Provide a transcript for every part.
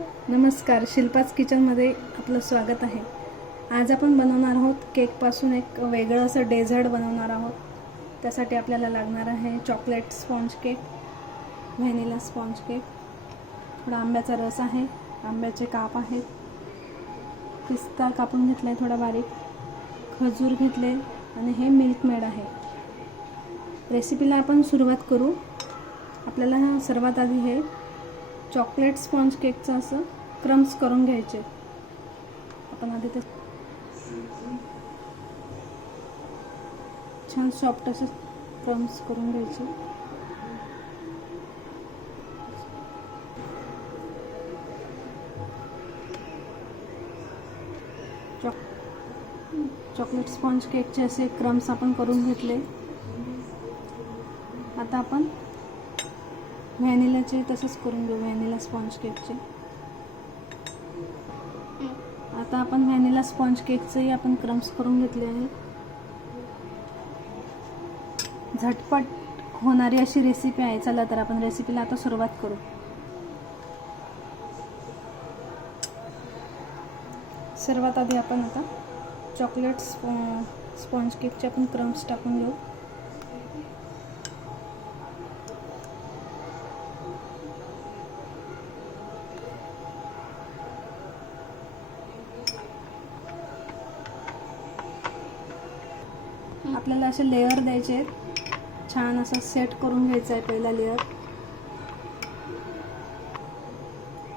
नमस्कार, शिल्पाच किचनमध्ये आपलं स्वागत आहे. आज आपण बनवणार आहोत केकपासून एक वेगळं असं डेझर्ट बनवणार आहोत. त्यासाठी आपल्याला लागणार आहे chocolate sponge cake, vanilla sponge cake, थोडा आंब्याचा रस आहे, आंब्याचे काप आहेत, पिस्ता कापून घेतला आहे थोडा बारीक, खजूर घेतले आणि हे मिल्क मेड आहे. रेसिपीला आपण सुरुवात करू. आपल्याला सर्वात आधी हे चॉकलेट स्पॉन्ज केकचं असं क्रम्स करून घ्यायचे. आपण आधी ते छान सॉफ्ट असं क्रम्स करून घ्यायचे. चॉकलेट स्पॉन्ज केकचे असे क्रम्स आपण करून घेतले. आता आपण व्हॅनिलाचे तसंच करून घेऊ, व्हॅनिला स्पॉन्ज केकचे. आता आपण व्हॅनिला स्पॉन्ज केकचेही आपण क्रम्स करून घेतले आहे. झटपट होणारी अशी रेसिपी आहे. चला तर आपण रेसिपीला आता सुरुवात करू. सर्वात आधी आपण आता चॉकलेट स्पॉन्ज केकचे आपण क्रम्स टाकून घेऊ. आपल्याला असे लेअर द्यायचे, छान असं सेट करून घ्यायचं आहे. पहिला लेअर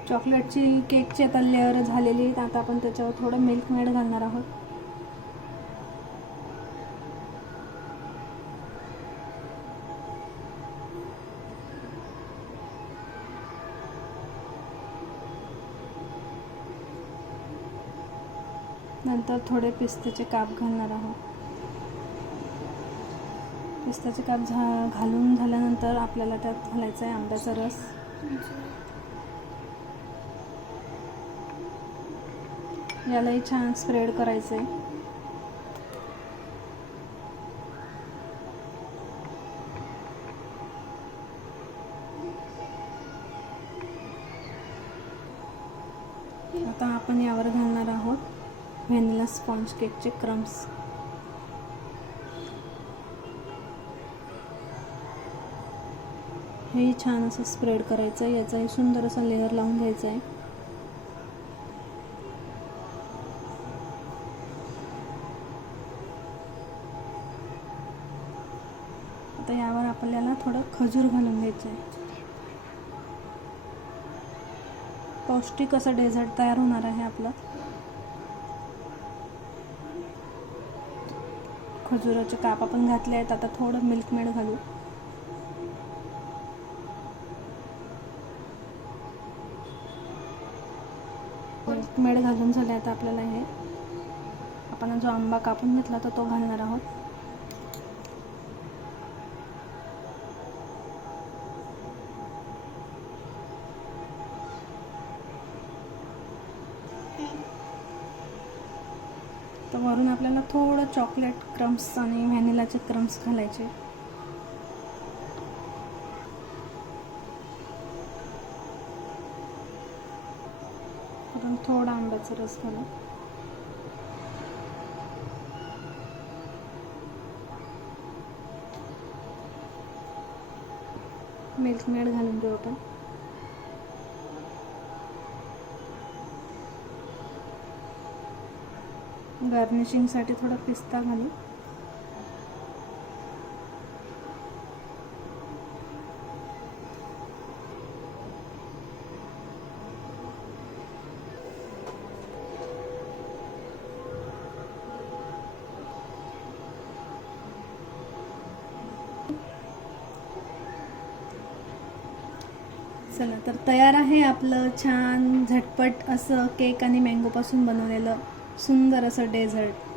चॉकलेटची केकची आता लेअर झालेली. आता आपण त्याच्यावर थोडं मिल्क मेड घालणार आहोत. नंतर थोडे पिस्त्याचे काप घालणार आहोत. पिस्त्याचे काप घालून झाल्यानंतर आपल्याला त्यात घालायचा आहे आंब्याचा रस. यालाही छान स्प्रेड करायचं आहे. आता आपण यावर घालणार आहोत व्हॅनिला स्पॉन्ज केकचे क्रम्स. हे छान असं स्प्रेड करायचं आहे. याचाही सुंदर असा लेअर लावून घ्यायचा आहे. आता यावर आपल्याला थोडं खजूर घालून घ्यायचं आहे. पौष्टिक असं डेझर्ट तयार होणार आहे आपलं. खजुराचे काप आपण घातले आहेत. आता थोडं मिल्क मेड घालू. मिल्क मेड घालून झाले. आता आपल्याला हे आपण जो आंबा कापून घेतला तर तो घालणार आहोत. तर वरून आपल्याला थोडं चॉकलेट क्रम्स आणि व्हॅनिलाचे क्रम्स घालायचे. वरून थोडा आंब्याचा रस घालू. मिल्क मेड घालून घेऊ आपण. गार्निशिंगसाठी थोडा पिस्ता घालू. चला तर तयार आहे आपलं छान झटपट असं केक आणि मँगोपासून बनवलेलं सुंदर असं डेझर्ट.